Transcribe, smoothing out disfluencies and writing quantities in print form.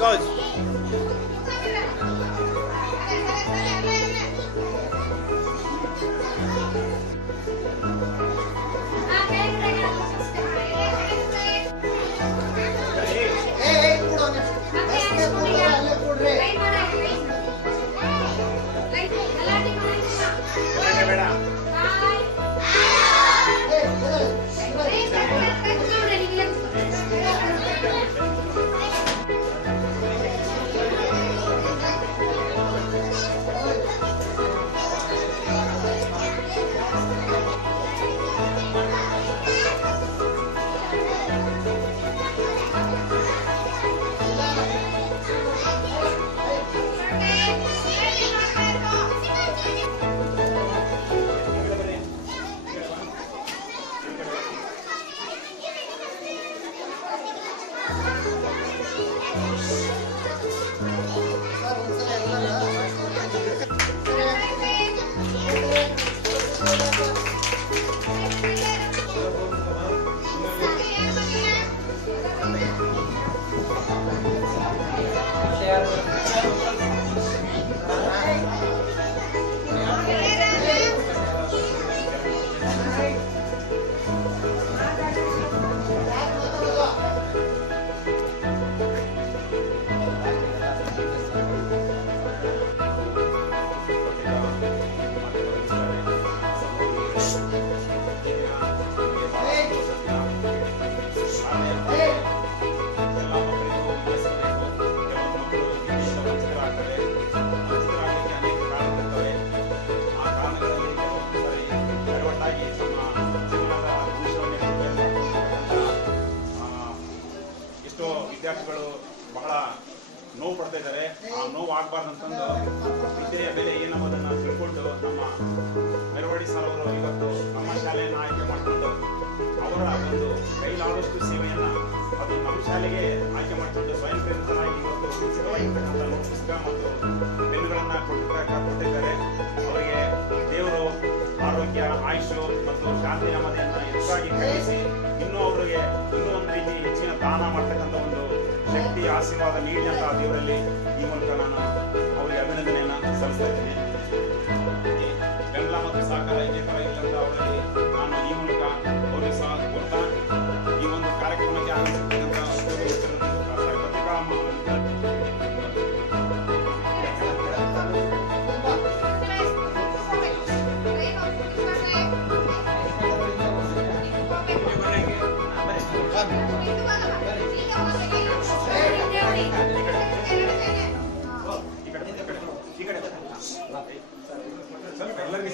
goes. ವಿದ್ಯಾರ್ಥಿಗಳು ಬಹಳ ನೋವು ಪಡ್ತಾ ಇದ್ದಾರೆ. ಆ ನೋವು ಆಗಬಾರ್ದಂತಂದು ವಿದ್ಯೆಯ ಬೆಲೆ ಏನಂಬುದನ್ನು ತಿಳ್ಕೊಂಡು ನಮ್ಮ ಮೆರವಡಿ ಸರ್ ಅವರು ಇವತ್ತು ನಮ್ಮ ಶಾಲೆಯನ್ನು ಆಯ್ಕೆ ಮಾಡಿಕೊಂಡು ಅವರ ಒಂದು ಕೈಲಾದಷ್ಟು ಸೇವೆಯನ್ನು ಅದು ನಮ್ಮ ಶಾಲೆಗೆ ಆಯ್ಕೆ ಮಾಡಿಕೊಂಡು ಸ್ವಯಂ ಪ್ರೇರಿತರಾಗಿ ಇವತ್ತು ಸಿದ್ಧವಾಗಿರ್ತಕ್ಕಂಥ ಪುಸ್ತಕ ಮತ್ತು ಪೆನ್ನುಗಳನ್ನು ಕೊಟ್ಟಿದ್ದಾರೆ. ಅವರಿಗೆ ದೇವರು ಆರೋಗ್ಯ, ಆಯುಷು ಮತ್ತು ಶಾಂತಿ ನೆಮ್ಮದಿಯನ್ನು ಹೆಚ್ಚಾಗಿ ಕಲಿಸಿ ಇನ್ನೂ ಅವರಿಗೆ ಇನ್ನೂ ಒಂದು ರೀತಿ ಹೆಚ್ಚಿನ ದಾನ ಮಾಡ್ತಕ್ಕಂಥ ಒಂದು ಶಕ್ತಿ ಆಶೀರ್ವಾದ ನೀಡಿ ಅಂತ ದೇವರಲ್ಲಿ ಈ ಮೂಲಕ ನಾನು ಅವರಿಗೆ ಅಭಿನಂದನೆಯನ್ನು ಸಲ್ಲಿಸ್ತಾ ಇದ್ದೇನೆ. ಬೆಂಬಲ ಮತ್ತು ಸಹಕಾರ ಇದೇ ಥರ ಇಲ್ಲಂತ ಅವರಲ್ಲಿ ನಾನು ಈ ಮೂಲಕ ಅವರಿಗೆ ಸಹ ಕೊಡ್ತಾ ಈ ಒಂದು ಕಾರ್ಯಕ್ರಮಕ್ಕೆ ಆಗಮಿಸಿರ್ತಕ್ಕಂಥ ಪತ್ರಿಕಾ ಎಲ್ಲರಿಗೂ